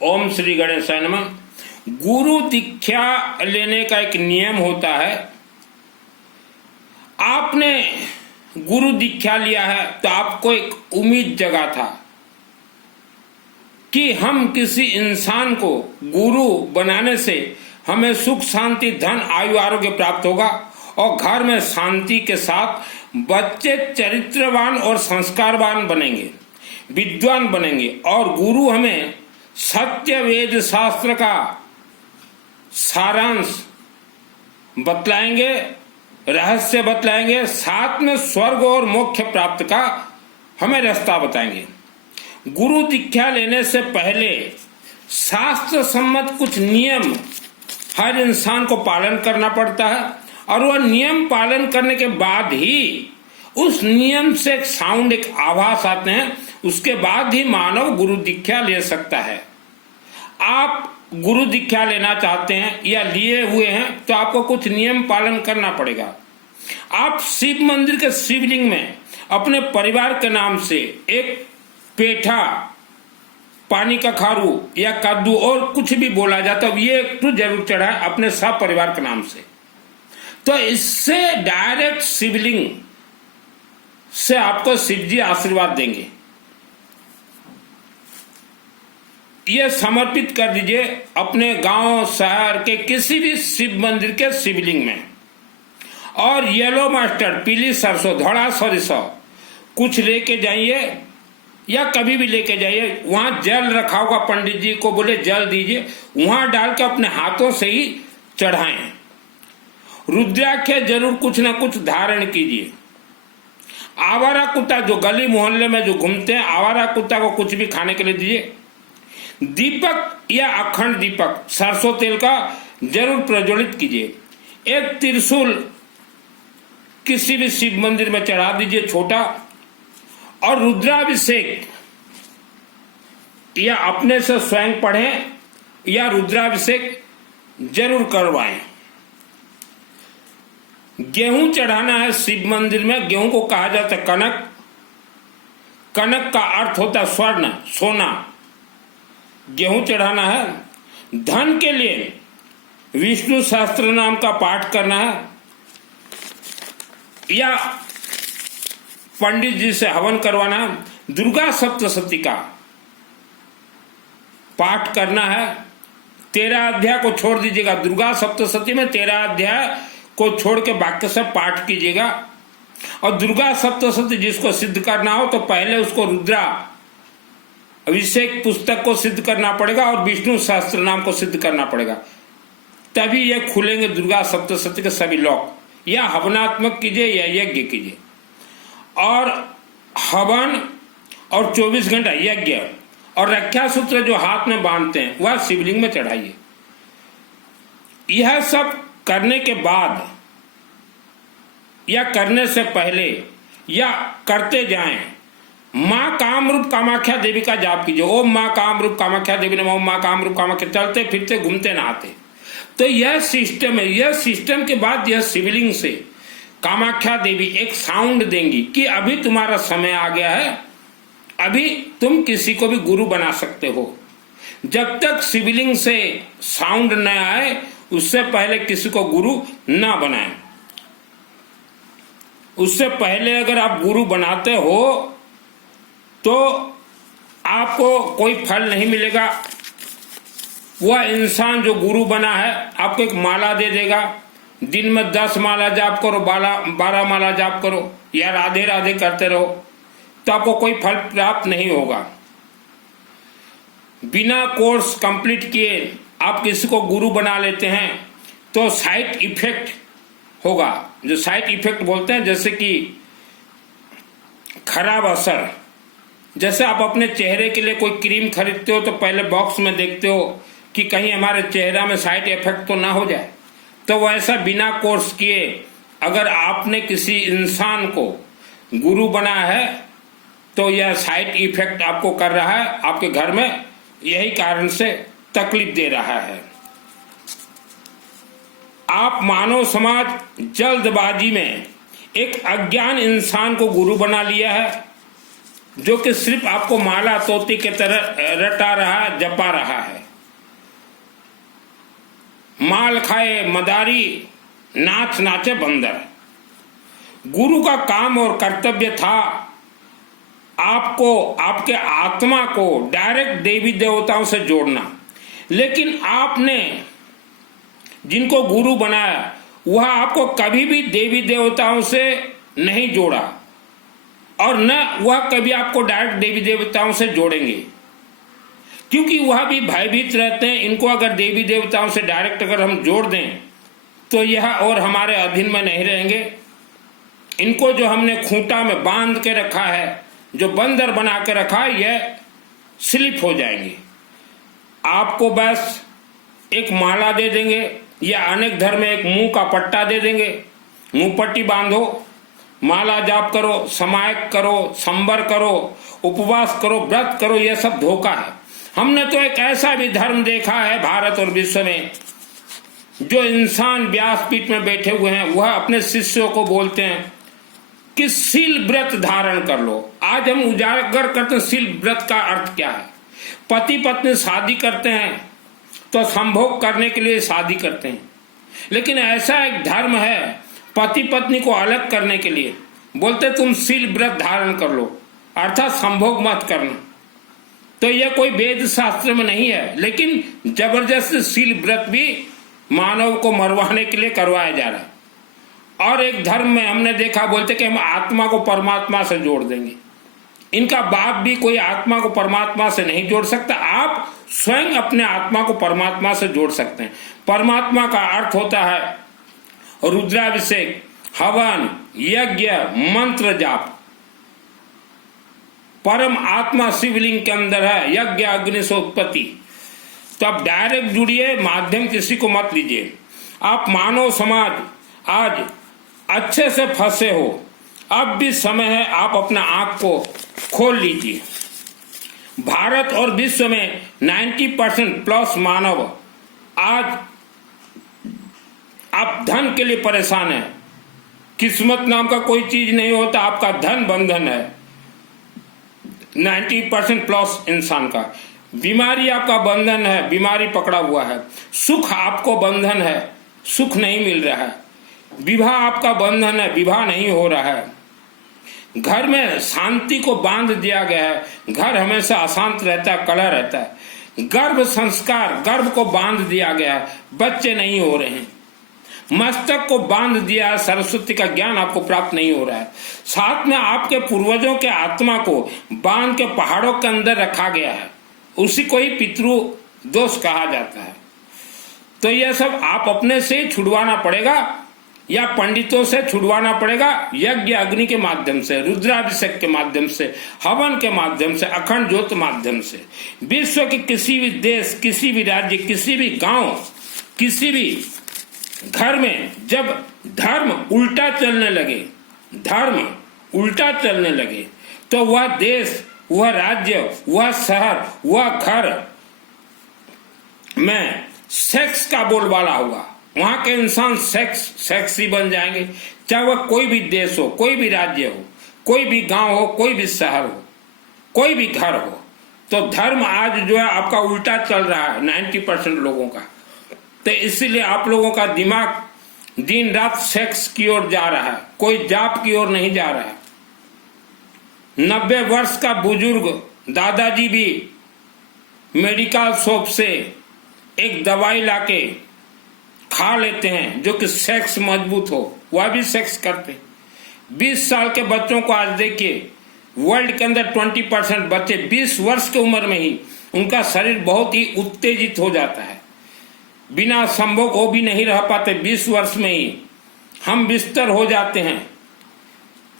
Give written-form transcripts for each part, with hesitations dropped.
ओम श्री गणेशाय नमः। गुरु दीक्षा लेने का एक नियम होता है। आपने गुरु दीक्षा लिया है तो आपको एक उम्मीद जगा था कि हम किसी इंसान को गुरु बनाने से हमें सुख शांति धन आयु आरोग्य प्राप्त होगा और घर में शांति के साथ बच्चे चरित्रवान और संस्कारवान बनेंगे, विद्वान बनेंगे और गुरु हमें सत्य वेद शास्त्र का सारांश बतलाएंगे, रहस्य बतलाएंगे, साथ में स्वर्ग और मोक्ष प्राप्त का हमें रास्ता बताएंगे। गुरु दीक्षा लेने से पहले शास्त्र सम्मत कुछ नियम हर इंसान को पालन करना पड़ता है और वह नियम पालन करने के बाद ही उस नियम से एक साउंड, एक आभास आते हैं, उसके बाद ही मानव गुरु दीक्षा ले सकता है। आप गुरु दीक्षा लेना चाहते हैं या लिए हुए हैं तो आपको कुछ नियम पालन करना पड़ेगा। आप शिव मंदिर के शिवलिंग में अपने परिवार के नाम से एक पेठा, पानी का खारू या कद्दू और कुछ भी बोला जाता है, ये एक तो जरूर चढ़ाए अपने सब परिवार के नाम से। तो इससे डायरेक्ट शिवलिंग से आपको शिव जी आशीर्वाद देंगे। ये समर्पित कर दीजिए अपने गांव शहर के किसी भी शिव मंदिर के शिवलिंग में। और येलो मस्टर्ड, पीली सरसों, धड़ा सरसों कुछ लेके जाइए या कभी भी लेके जाइए। वहां जल रखा होगा, पंडित जी को बोले जल दीजिए, वहां डाल के अपने हाथों से ही चढ़ाएं। रुद्राक्ष जरूर कुछ ना कुछ धारण कीजिए। आवारा कुत्ता जो गली मोहल्ले में जो घूमते हैं, आवारा कुत्ता को कुछ भी खाने के लिए दीजिए। दीपक या अखंड दीपक सरसों तेल का जरूर प्रज्वलित कीजिए। एक त्रिशूल किसी भी शिव मंदिर में चढ़ा दीजिए छोटा। और रुद्राभिषेक या अपने से स्वयं पढ़ें या रुद्राभिषेक जरूर करवाएं। गेहूं चढ़ाना है शिव मंदिर में। गेहूं को कहा जाता है कनक। कनक का अर्थ होता है स्वर्ण, सोना। गेहूं चढ़ाना है। धन के लिए विष्णु सहस्त्र नाम का पाठ करना है या पंडित जी से हवन करवाना है। दुर्गा सप्तशती का पाठ करना है। 13 अध्याय को छोड़ दीजिएगा। दुर्गा सप्तशती में 13 अध्याय को छोड़ के बाकी सब पाठ कीजिएगा। और दुर्गा सप्तशती जिसको सिद्ध करना हो तो पहले उसको रुद्रा अभिषेक पुस्तक को सिद्ध करना पड़ेगा और विष्णु सहस्त्र नाम को सिद्ध करना पड़ेगा, तभी ये खुलेंगे दुर्गा सप्तशती के सभी लॉक। या हवनात्मक कीजिए या यज्ञ कीजिए। और हवन और 24 घंटा यज्ञ और रक्षा सूत्र जो हाथ में बांधते हैं वह शिवलिंग में चढ़ाइए। यह सब करने के बाद या करने से पहले या करते जाएं, माँ कामरूप कामाख्या देवी का जाप कीजिए। ओम माँ कामरूप कामाख्या देवी नमः। ओम माँ कामरूप कामाख्या, चलते फिरते घूमते नहाते। तो यह सिस्टम है। यह सिस्टम के बाद यह शिवलिंग से कामाख्या देवी एक साउंड देंगी कि अभी तुम्हारा समय आ गया है, अभी तुम किसी को भी गुरु बना सकते हो। जब तक शिवलिंग से साउंड न आए उससे पहले किसी को गुरु ना बनाएं। उससे पहले अगर आप गुरु बनाते हो तो आपको कोई फल नहीं मिलेगा। वह इंसान जो गुरु बना है आपको एक माला दे देगा। दिन में 10 माला जाप करो, 12 माला जाप करो या राधे राधे करते रहो, तो आपको कोई फल प्राप्त नहीं होगा। बिना कोर्स कंप्लीट किए आप किसी को गुरु बना लेते हैं तो साइड इफेक्ट होगा। जो साइड इफेक्ट बोलते हैं, जैसे कि खराब असर। जैसे आप अपने चेहरे के लिए कोई क्रीम खरीदते हो तो पहले बॉक्स में देखते हो कि कहीं हमारे चेहरा में साइड इफेक्ट तो ना हो जाए। तो वैसा बिना कोर्स किए अगर आपने किसी इंसान को गुरु बना है तो यह साइड इफेक्ट आपको कर रहा है, आपके घर में यही कारण से तकलीफ दे रहा है। आप मानव समाज जल्दबाजी में एक अज्ञान इंसान को गुरु बना लिया है जो कि सिर्फ आपको माला तोती के तरह रटा रहा, जपा रहा है। माल खाए मदारी, नाच नाचे बंदर। गुरु का काम और कर्तव्य था आपको, आपके आत्मा को डायरेक्ट देवी देवताओं से जोड़ना, लेकिन आपने जिनको गुरु बनाया वह आपको कभी भी देवी देवताओं से नहीं जोड़ा और न वह कभी आपको डायरेक्ट देवी देवताओं से जोड़ेंगे, क्योंकि वह भी भयभीत रहते हैं। इनको अगर देवी देवताओं से डायरेक्ट अगर हम जोड़ दें तो यह और हमारे अधीन में नहीं रहेंगे। इनको जो हमने खूंटा में बांध के रखा है, जो बंदर बना के रखा है, यह स्लिप हो जाएंगे। आपको बस एक माला दे देंगे या अनेक धर्म में एक मुंह का पट्टा दे देंगे, मुंह पट्टी बांधो, माला जाप करो, समायक करो, संबर करो, उपवास करो, व्रत करो, यह सब धोखा है। हमने तो एक ऐसा भी धर्म देखा है भारत और विश्व में, जो इंसान व्यासपीठ में बैठे हुए हैं वह अपने शिष्यों को बोलते हैं कि शील व्रत धारण कर लो। आज हम उजागर करते हैं शील व्रत का अर्थ क्या है। पति पत्नी शादी करते हैं तो संभोग करने के लिए शादी करते हैं, लेकिन ऐसा एक धर्म है पति पत्नी को अलग करने के लिए, बोलते तुम शील व्रत धारण कर लो, अर्थात संभोग मत करना। तो यह कोई वेद शास्त्र में नहीं है, लेकिन जबरदस्त शील व्रत भी मानव को मरवाने के लिए करवाया जा रहा है। और एक धर्म में हमने देखा, बोलते कि हम आत्मा को परमात्मा से जोड़ देंगे। इनका बाप भी कोई आत्मा को परमात्मा से नहीं जोड़ सकता। आप स्वयं अपने आत्मा को परमात्मा से जोड़ सकते हैं। परमात्मा का अर्थ होता है रुद्राभिषेक, हवन, यज्ञ, मंत्र जाप। परम आत्मा शिवलिंग के अंदर है, यज्ञ अग्नि से उत्पत्ति। तो आप डायरेक्ट जुड़िए, माध्यम किसी को मत लीजिए। आप मानव समाज आज अच्छे से फंसे हो, अब भी समय है आप अपना आंख को खोल लीजिए। भारत और विश्व में 90% प्लस मानव आज आप धन के लिए परेशान है। किस्मत नाम का कोई चीज नहीं होता, आपका धन बंधन है 90% प्लस इंसान का। बीमारी आपका बंधन है, बीमारी पकड़ा हुआ है। सुख आपको बंधन है, सुख नहीं मिल रहा है। विवाह आपका बंधन है, विवाह नहीं हो रहा है। घर में शांति को बांध दिया गया है, घर हमेशा अशांत रहता है, कलह रहता है। गर्भ संस्कार, गर्भ को बांध दिया गया है, बच्चे नहीं हो रहे हैं। मस्तक को बांध दिया, सरस्वती का ज्ञान आपको प्राप्त नहीं हो रहा है। साथ में आपके पूर्वजों के आत्मा को बांध के पहाड़ों के अंदर रखा गया है, उसी को ही पितृ दोष कहा जाता है। तो यह सब आप अपने से ही छुड़वाना पड़ेगा या पंडितों से छुड़वाना पड़ेगा, यज्ञ अग्नि के माध्यम से, रुद्राभिषेक के माध्यम से, हवन के माध्यम से, अखंड ज्योत माध्यम से। विश्व के किसी भी देश, किसी भी राज्य, किसी भी गांव, किसी भी घर में जब धर्म उल्टा चलने लगे, धर्म उल्टा चलने लगे, तो वह देश, वह राज्य, वह शहर, वह घर में सेक्स का बोलबाला हुआ। वहां के इंसान सेक्सी बन जाएंगे, चाहे वह कोई भी देश हो, कोई भी राज्य हो, कोई भी गांव हो, कोई भी शहर हो, कोई भी घर हो। तो धर्म आज जो है आपका उल्टा चल रहा है 90% लोगों का। तो इसीलिए आप लोगों का दिमाग दिन रात सेक्स की ओर जा रहा है, कोई जाप की ओर नहीं जा रहा है। 90 वर्ष का बुजुर्ग दादाजी भी मेडिकल शॉप से एक दवाई लाके खा लेते हैं जो कि सेक्स मजबूत हो, वह भी सेक्स करते। 20 साल के बच्चों को आज देखिए, वर्ल्ड के अंदर 20% बच्चे 20 वर्ष की उम्र में ही उनका शरीर बहुत ही उत्तेजित हो जाता है, बिना संभोग हो भी नहीं रह पाते। 20 वर्ष में ही हम बिस्तर हो जाते हैं।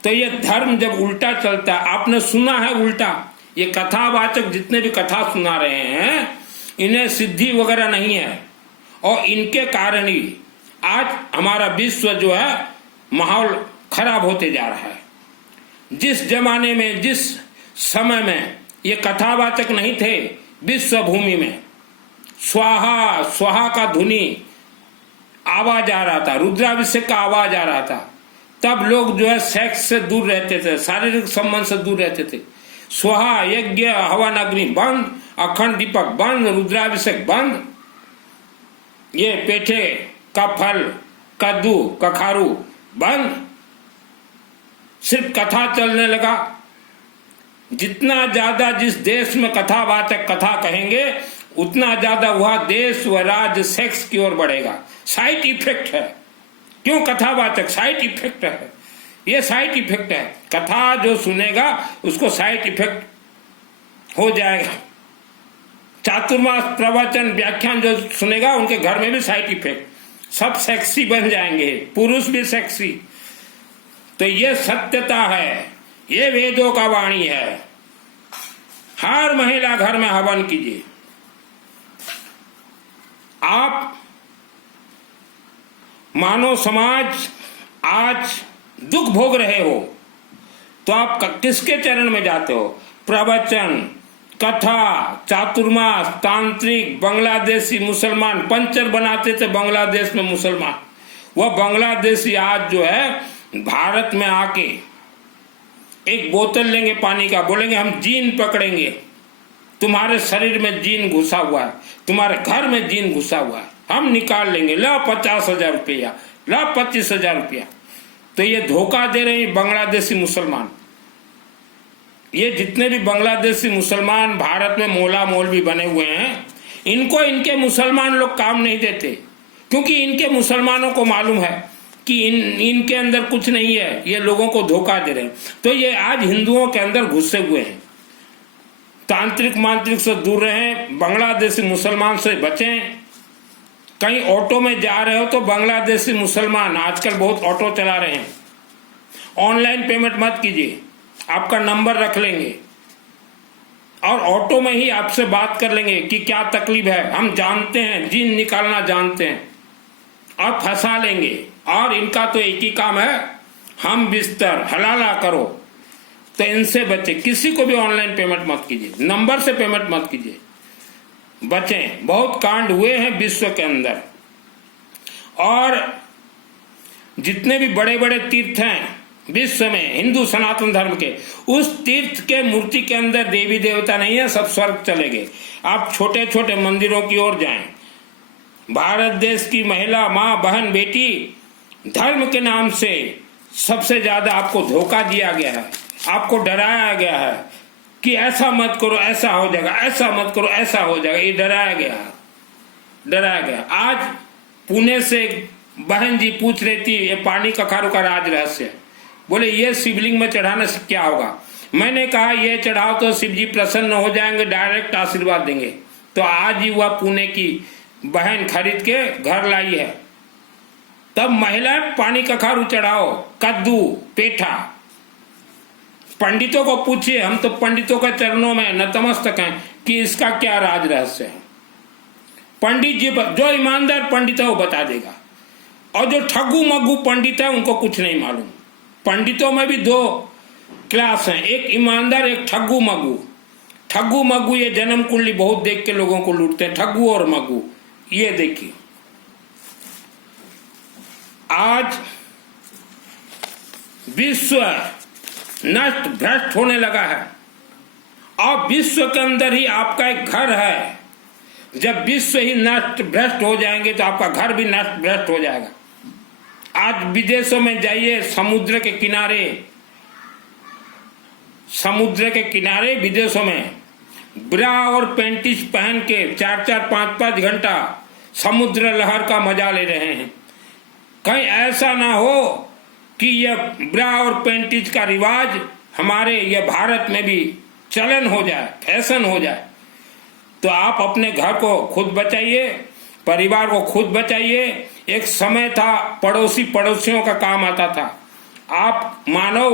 तो ये धर्म जब उल्टा चलता है, आपने सुना है उल्टा, ये कथावाचक जितने भी कथा सुना रहे हैं इन्हें सिद्धि वगैरह नहीं है, और इनके कारण ही आज हमारा विश्व जो है माहौल खराब होते जा रहा है। जिस जमाने में, जिस समय में ये कथावाचक नहीं थे, विश्व भूमि में स्वाहा स्वाहा का ध्वनि आवाज आ रहा था, रुद्राभिषेक का आवाज आ रहा था, तब लोग जो है सेक्स से दूर रहते थे, शारीरिक संबंध से दूर रहते थे। स्वाहा यज्ञ हवन अग्नि बंद, अखंड दीपक बंद, रुद्राभिषेक बंद, ये पेठे का फल कद्दू कखारू बंद, सिर्फ कथा चलने लगा। जितना ज्यादा जिस देश में कथावाचक कथा कहेंगे उतना ज्यादा वह देश व राज्य सेक्स की ओर बढ़ेगा। साइड इफेक्ट है। क्यों कथावाचक? साइड इफेक्ट है, ये साइड इफेक्ट है। कथा जो सुनेगा उसको साइड इफेक्ट हो जाएगा। चातुर्मास प्रवचन व्याख्यान जो सुनेगा उनके घर में भी साइड इफेक्ट, सब सेक्सी बन जाएंगे, पुरुष भी सेक्सी। तो ये सत्यता है, ये वेदों का वाणी है। हर महिला घर में हवन कीजिए। आप मानव समाज आज दुख भोग रहे हो तो आप किसके चरण में जाते हो? प्रवचन, कथा, चातुर्मास, तांत्रिक, बांग्लादेशी मुसलमान पंचर बनाते थे बांग्लादेश में मुसलमान, वह बांग्लादेशी आज जो है भारत में आके एक बोतल लेंगे पानी का, बोलेंगे हम जीन पकड़ेंगे, तुम्हारे शरीर में जीन घुसा हुआ है, तुम्हारे घर में जीन घुसा हुआ है, हम निकाल लेंगे, ला 50,000 रुपया, ला 25,000 रुपया। तो ये धोखा दे रहे हैं बांग्लादेशी मुसलमान। ये जितने भी बांग्लादेशी मुसलमान भारत में मौला मौलवी बने हुए हैं, इनको इनके मुसलमान लोग काम नहीं देते, क्योंकि इनके मुसलमानों को मालूम है कि इनके अंदर कुछ नहीं है, ये लोगों को धोखा दे रहे हैं। तो ये आज हिंदुओं के अंदर घुसे हुए हैं। तांत्रिक मांत्रिक से दूर रहें, बांग्लादेशी मुसलमान से बचें। कहीं ऑटो में जा रहे हो तो बांग्लादेशी मुसलमान आजकल बहुत ऑटो चला रहे हैं, ऑनलाइन पेमेंट मत कीजिए, आपका नंबर रख लेंगे और ऑटो में ही आपसे बात कर लेंगे कि क्या तकलीफ है, हम जानते हैं, जीन निकालना जानते हैं, और फंसा लेंगे। और इनका तो एक ही काम है, हम बिस्तर हलाला करो। तो इनसे बचे, किसी को भी ऑनलाइन पेमेंट मत कीजिए, नंबर से पेमेंट मत कीजिए, बचें। बहुत कांड हुए हैं विश्व के अंदर। और जितने भी बड़े बड़े तीर्थ हैं विश्व में हिंदू सनातन धर्म के, उस तीर्थ के मूर्ति के अंदर देवी देवता नहीं है, सब स्वर्ग चले गए। आप छोटे छोटे मंदिरों की ओर जाएं। भारत देश की महिला, माँ, बहन, बेटी, धर्म के नाम से सबसे ज्यादा आपको धोखा दिया गया है, आपको डराया गया है कि ऐसा मत करो ऐसा हो जाएगा, ऐसा मत करो ऐसा हो जाएगा। ये डराया गया है, डराया गया। आज पुणे से बहन जी पूछ रही थी ये पानी कखारू का राज रहस्य, बोले ये शिवलिंग में चढ़ाने से क्या होगा? मैंने कहा ये चढ़ाओ तो शिव जी प्रसन्न हो जाएंगे, डायरेक्ट आशीर्वाद देंगे। तो आज ही वह पुणे की बहन खरीद के घर लाई है। तब महिलाएं पानी कखारू चढ़ाओ, कद्दू, पेठा। पंडितों को पूछिए, हम तो पंडितों के चरणों में नतमस्तक हैं कि इसका क्या राज रहस्य है। पंडित जी, जो ईमानदार पंडित है वो बता देगा, और जो ठग्गू मग्गू पंडित है उनको कुछ नहीं मालूम। पंडितों में भी दो क्लास हैं, एक ईमानदार, एक ठग्गू मग्गू। ठग्गू मग्गू ये जन्म कुंडली बहुत देख के लोगों को लूटते हैं, ठग्गू और मग्गू। ये देखिए आज विश्व नष्ट भ्रष्ट होने लगा है, और विश्व के अंदर ही आपका एक घर है। जब विश्व ही नष्ट भ्रष्ट हो जाएंगे तो आपका घर भी नष्ट भ्रष्ट हो जाएगा। आज विदेशों में जाइए, समुद्र के किनारे विदेशों में ब्रा और पेंटिस पहन के 4-4, 5-5 घंटा समुद्र लहर का मजा ले रहे हैं। कहीं ऐसा ना हो कि यह ब्रा और पेंटिस का रिवाज हमारे यह भारत में भी चलन हो जाए, फैशन हो जाए। तो आप अपने घर को खुद बचाइए, परिवार को खुद बचाइए। एक समय था पड़ोसी पड़ोसियों का काम आता था। आप मानो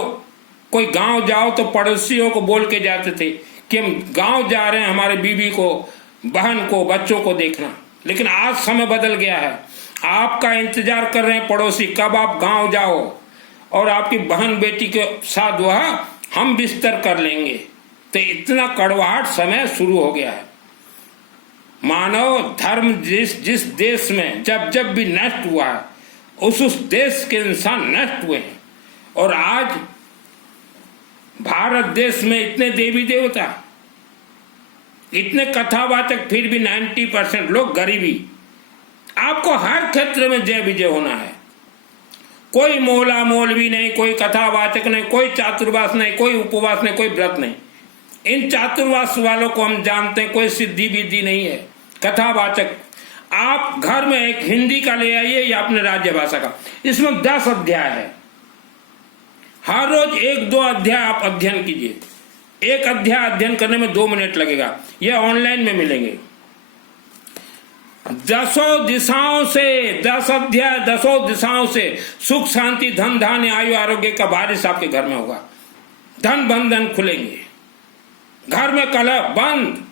कोई गांव जाओ तो पड़ोसियों को बोल के जाते थे कि हम गांव जा रहे हैं, हमारे बीवी को, बहन को, बच्चों को देखना। लेकिन आज समय बदल गया है, आपका इंतजार कर रहे हैं पड़ोसी कब आप गांव जाओ और आपकी बहन बेटी के साथ वह हम बिस्तर कर लेंगे। तो इतना कड़वाहट समय शुरू हो गया है। मानव धर्म जिस देश में जब भी नष्ट हुआ है, उस देश के इंसान नष्ट हुए हैं। और आज भारत देश में इतने देवी देवता, इतने कथावाचक, फिर भी 90% लोग गरीबी। आपको हर क्षेत्र में जय विजय होना है। कोई मोला मौलवी नहीं, कोई कथावाचक नहीं, कोई चातुर्वास नहीं, कोई उपवास नहीं, कोई व्रत नहीं। इन चातुर्वास वालों को हम जानते हैं, कोई सिद्धि विद्धि नहीं है। कथावाचक आप घर में एक हिंदी का ले आइए या अपने राज्य भाषा का, इसमें 10 अध्याय है। हर रोज 1-2 अध्याय आप अध्ययन कीजिए। एक अध्याय अध्ययन करने में 2 मिनट लगेगा। यह ऑनलाइन में मिलेंगे। 10 दिशाओं से 10 अध्याय, 10 दिशाओं से सुख शांति धन धान्य आयु आरोग्य का बारिश आपके घर में होगा। धन बंधन खुलेंगे, घर में कलह बंद,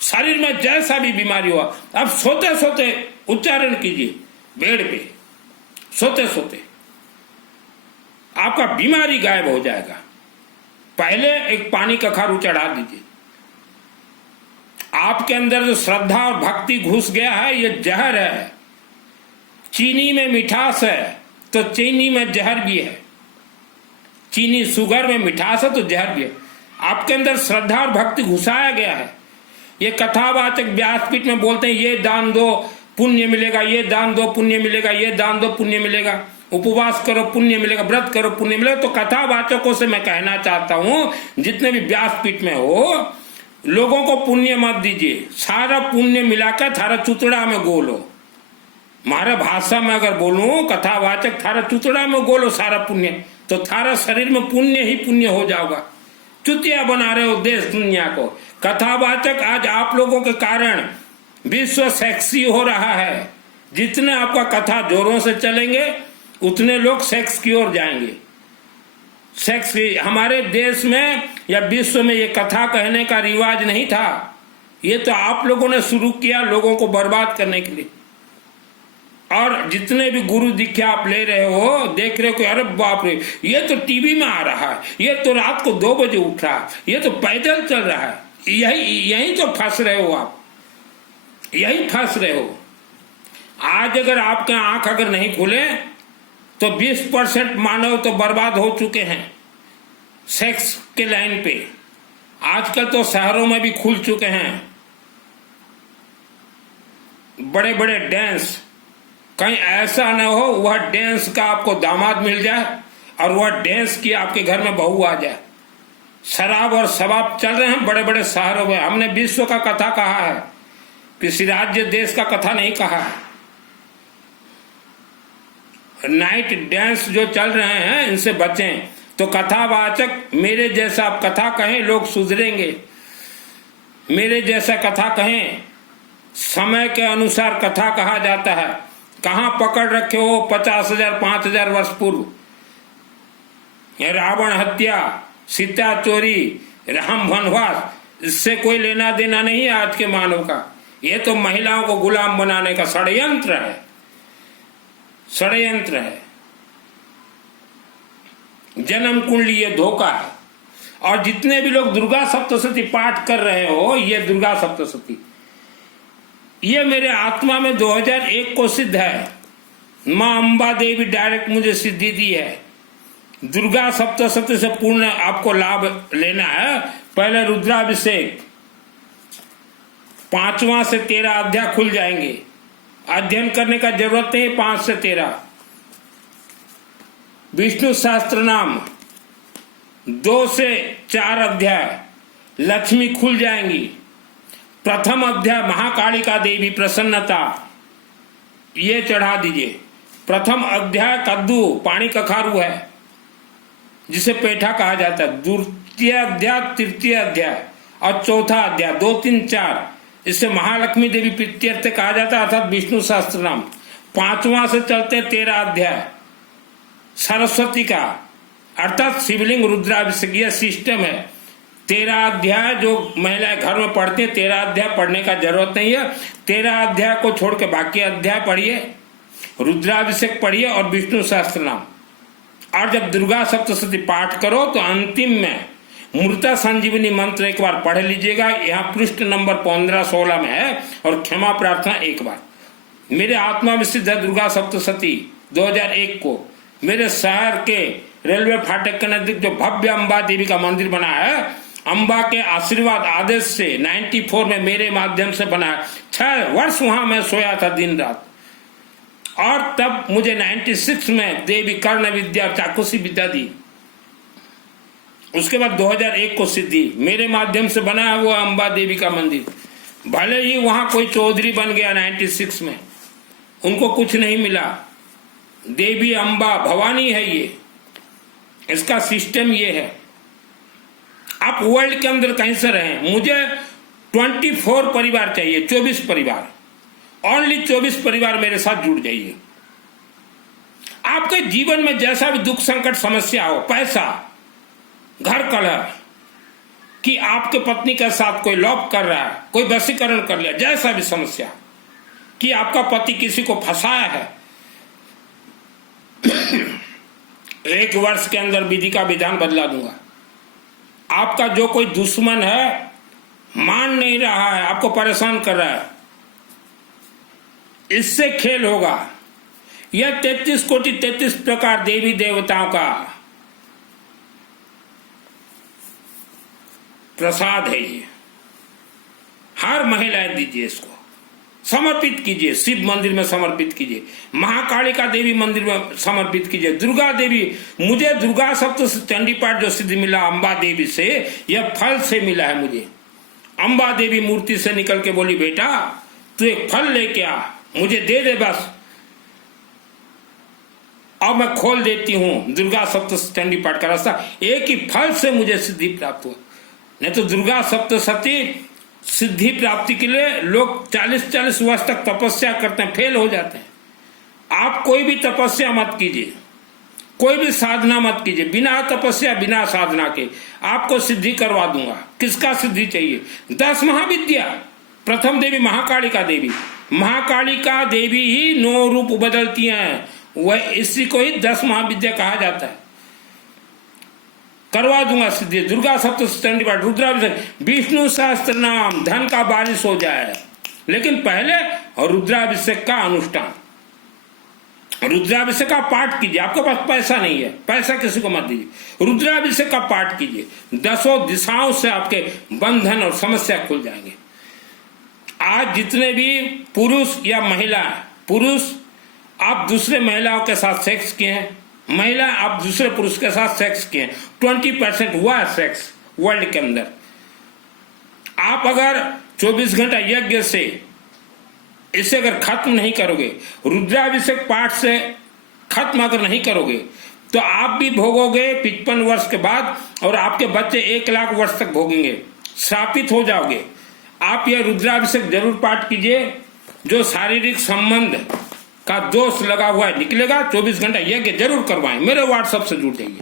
शरीर में जैसा भी बीमारी हुआ, अब सोते सोते उच्चारण कीजिए। बेड पे सोते सोते आपका बीमारी गायब हो जाएगा। पहले एक पानी का खारू चढ़ा दीजिए। आपके अंदर जो श्रद्धा और भक्ति घुस गया है, ये जहर है। चीनी में मिठास है तो चीनी में जहर भी है। चीनी शुगर में मिठास है तो जहर भी है। आपके अंदर श्रद्धा और भक्ति घुसाया गया है। ये कथावाचक व्यासपीठ में बोलते हैं ये दान दो पुण्य मिलेगा, ये दान दो पुण्य मिलेगा, ये दान दो पुण्य मिलेगा, उपवास करो पुण्य मिलेगा, व्रत करो पुण्य मिलेगा। तो कथावाचकों से मैं कहना चाहता हूं, जितने भी व्यासपीठ में हो, लोगों को पुण्य मत दीजिए। सारा पुण्य मिलाकर थारा चुतड़ा में गोलो। हमारा भाषा में अगर बोलूं, कथावाचक थारा चुतड़ा में गोलो सारा पुण्य, तो थारा शरीर में पुण्य ही पुण्य हो जाएगा। चुतिया बना रहे हो देश दुनिया को। कथावाचक आज आप लोगों के कारण विश्व सेक्सी हो रहा है। जितने आपका कथा जोरों से चलेंगे उतने लोग सेक्स की ओर जाएंगे। सेक्स की हमारे देश में या विश्व में ये कथा कहने का रिवाज नहीं था। ये तो आप लोगों ने शुरू किया लोगों को बर्बाद करने के लिए। और जितने भी गुरु दीक्षा आप ले रहे हो, देख रहे हो कि अरे बाप रे, ये तो टीवी में आ रहा है, ये तो रात को 2 बजे उठ रहा है, ये तो पैदल चल रहा है। यही तो फंस रहे हो आप, यही फंस रहे हो। आज अगर आपके आंख अगर नहीं खुले तो 20% मानव तो बर्बाद हो चुके हैं सेक्स के लाइन पे। आजकल तो शहरों में भी खुल चुके हैं बड़े बड़े डांस। कहीं ऐसा न हो वह डांस का आपको दामाद मिल जाए और वह डांस की आपके घर में बहू आ जाए। शराब और शबाब चल रहे हैं बड़े बड़े शहरों में। हमने विश्व का कथा कहा है, किसी राज्य देश का कथा नहीं कहा है। नाइट डांस जो चल रहे हैं इनसे बचें। तो कथावाचक मेरे जैसा आप कथा कहें, लोग सुधरेंगे। मेरे जैसा कथा कहें, समय के अनुसार कथा कहा जाता है। कहां पकड़ रखे हो 50,000 5,000 वर्ष पूर्व। रावण हत्या, सीता चोरी, राम वनवास, इससे कोई लेना देना नहीं है आज के मानव का। ये तो महिलाओं को गुलाम बनाने का षड्यंत्र है, षड्यंत्र है। जन्म कुंडली ये धोखा है। और जितने भी लोग दुर्गा सप्तशती पाठ कर रहे हो, ये दुर्गा सप्तशती ये मेरे आत्मा में 2001 को सिद्ध है। माँ अंबा देवी डायरेक्ट मुझे सिद्धि दी है। दुर्गा सप्तशती से पूर्ण आपको लाभ लेना है। पहले रुद्राभिषेक 5वां से 13 अध्याय खुल जाएंगे। अध्ययन करने का जरूरत नहीं, 5 से 13। विष्णु सहस्त्र नाम 2 से 4 अध्याय, लक्ष्मी खुल जाएंगी। प्रथम अध्याय महाकालिका देवी प्रसन्नता, ये चढ़ा दीजिए। प्रथम अध्याय कद्दू पानी कखारू है जिसे पेठा कहा जाता है। द्वितीय अध्याय, तृतीय अध्याय और चौथा अध्याय 2 3 4 इसे महालक्ष्मी देवी प्रीत्यर्थ कहा जाता है, अर्थात विष्णु सहस्त्र नाम। 5वां से चलते 13 अध्याय सरस्वती का, अर्थात शिवलिंग रुद्राभिषेक। यह सिस्टम है। 13 अध्याय जो महिलाएं घर में पढ़ती है, 13 अध्याय पढ़ने का जरूरत नहीं है। 13 अध्याय को छोड़ के बाकी अध्याय पढ़िए, रुद्राभिषेक पढ़िए और विष्णु सहस्त्र नाम। और जब दुर्गा सप्तशती पाठ करो तो अंतिम में मूर्ता संजीवनी मंत्र एक बार पढ़ लीजिएगा। यहाँ पृष्ठ नंबर 15-16 में है। और क्षमा प्रार्थना एक बार। मेरे आत्मा में सिद्ध है दुर्गा सप्तशती 2001 को मेरे शहर के रेलवे फाटक के नजदीक जो भव्य अम्बा देवी का मंदिर बना है, अम्बा के आशीर्वाद आदेश से 94 में मेरे माध्यम से बना है। 6 वर्ष वहां मैं सोया था दिन रात, और तब मुझे 96 में देवी कर्ण विद्या चाक्षुषी विद्या दी। उसके बाद 2001 को सिद्धि मेरे माध्यम से बना है वो अम्बा देवी का मंदिर। भले ही वहां कोई चौधरी बन गया 96 में, उनको कुछ नहीं मिला। देवी अम्बा भवानी है ये, इसका सिस्टम ये है। आप वर्ल्ड के अंदर कहीं से रहें, मुझे 24 परिवार चाहिए, 24 परिवार, ओनली 24 परिवार मेरे साथ जुड़ जाइए। आपके जीवन में जैसा भी दुख संकट समस्या हो, पैसा, घर कलह, कि आपके पत्नी के साथ कोई लॉप कर रहा है, कोई वशीकरण कर लिया, जैसा भी समस्या, कि आपका पति किसी को फंसाया है, 1 वर्ष के अंदर विधि का विधान बदला दूंगा। आपका जो कोई दुश्मन है, मान नहीं रहा है, आपको परेशान कर रहा है, इससे खेल होगा। यह 33 कोटि 33 प्रकार देवी देवताओं का प्रसाद है। ये हर महिलाएं दीजिए, इसको समर्पित कीजिए, शिव मंदिर में समर्पित कीजिए, महाकालिका देवी मंदिर में समर्पित कीजिए, दुर्गा देवी। मुझे दुर्गा सप्तशती चंडी पाठ जो सिद्धि मिला अम्बा देवी से, यह फल से मिला है मुझे। अम्बा देवी मूर्ति से निकल के बोली, बेटा तू एक फल लेके आ, मुझे दे दे बस, अब मैं खोल देती हूं दुर्गा सप्तशती चंडी पाठ का रास्ता। एक ही फल से मुझे सिद्धि प्राप्त हुआ। नहीं तो दुर्गा सप्तशती सिद्धि प्राप्ति के लिए लोग 40-40 वर्ष तक तपस्या करते हैं, फेल हो जाते हैं। आप कोई भी तपस्या मत कीजिए, कोई भी साधना मत कीजिए, बिना तपस्या बिना साधना के आपको सिद्धि करवा दूंगा। किसका सिद्धि चाहिए? 10 महाविद्या। प्रथम देवी महाकालिका देवी, महाकालिका देवी ही 9 रूप बदलती हैं, वह इसी को ही 10 महाविद्या कहा जाता है। करवा दूंगा सिद्धि। दुर्गा सप्तशती चंडी पाठ, रुद्राभिषेक, विष्णु सहस्त्र नाम, धन का बारिश हो जाए। लेकिन पहले रुद्राभिषेक का अनुष्ठान, रुद्राभिषेक का पाठ कीजिए। आपके पास पैसा नहीं है, पैसा किसी को मत दीजिए, रुद्राभिषेक का पाठ कीजिए। 10 दिशाओं से आपके बंधन और समस्या खुल जाएंगे। आज जितने भी पुरुष या महिला, पुरुष आप दूसरे महिलाओं के साथ सेक्स किए हैं, महिला आप दूसरे पुरुष के साथ सेक्स किए, 20% हुआ है सेक्स वर्ल्ड के अंदर। आप अगर 24 घंटा यज्ञ से इसे अगर खत्म नहीं करोगे, रुद्राभिषेक पाठ से खत्म अगर नहीं करोगे, तो आप भी भोगोगे 55 वर्ष के बाद, और आपके बच्चे 1 लाख वर्ष तक भोगेंगे, श्रापित हो जाओगे। आप यह रुद्राभिषेक जरूर पाठ कीजिए। जो शारीरिक संबंध का दोष लगा हुआ है निकलेगा। 24 घंटा यज्ञ जरूर करवाएं। मेरे व्हाट्सएप से जुड़ जाइए।